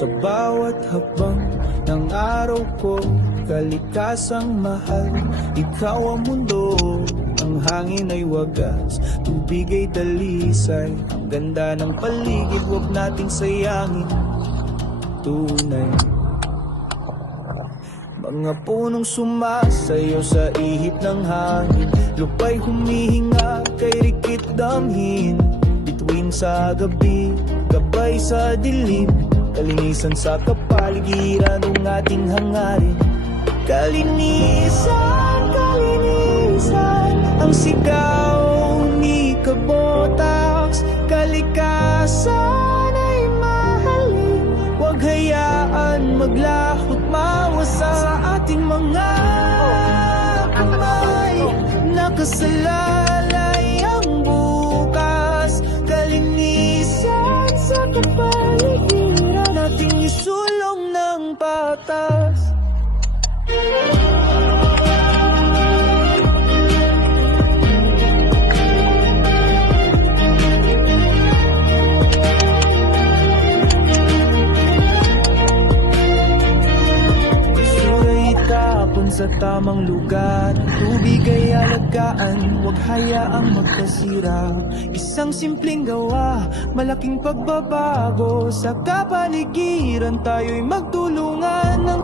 Sa bawat hakbang ng araw ko, kalikasang mahal, ikaw ang mundo. Ang hangin ay wagas, tubig ay dalisay. Ang ganda ng paligid, huwag nating sayangin. Tunay, mga punong sumasayo sa ihip ng hangin, lupa'y humihinga kay rikit damhin. Bituin sa gabi, gabay sa dilim, kalinisan sa kapaligiran ng ating hangarin. Kalinisan, kalinisan, ang sigaw ni Kabotax. Kalikasan ay mahalin, huwag hayaan maglahot mawasa sa ating mga kamay. Nakasalalay ang bukas, kalinisan sa kapaligiran, nating isulong ng patas. Sa tamang lugar, tubig ay alagaan, huwag hayaang magkasira. Isang simpleng gawa, malaking pagbabago. Sa kapaligiran tayo'y magtulungan ng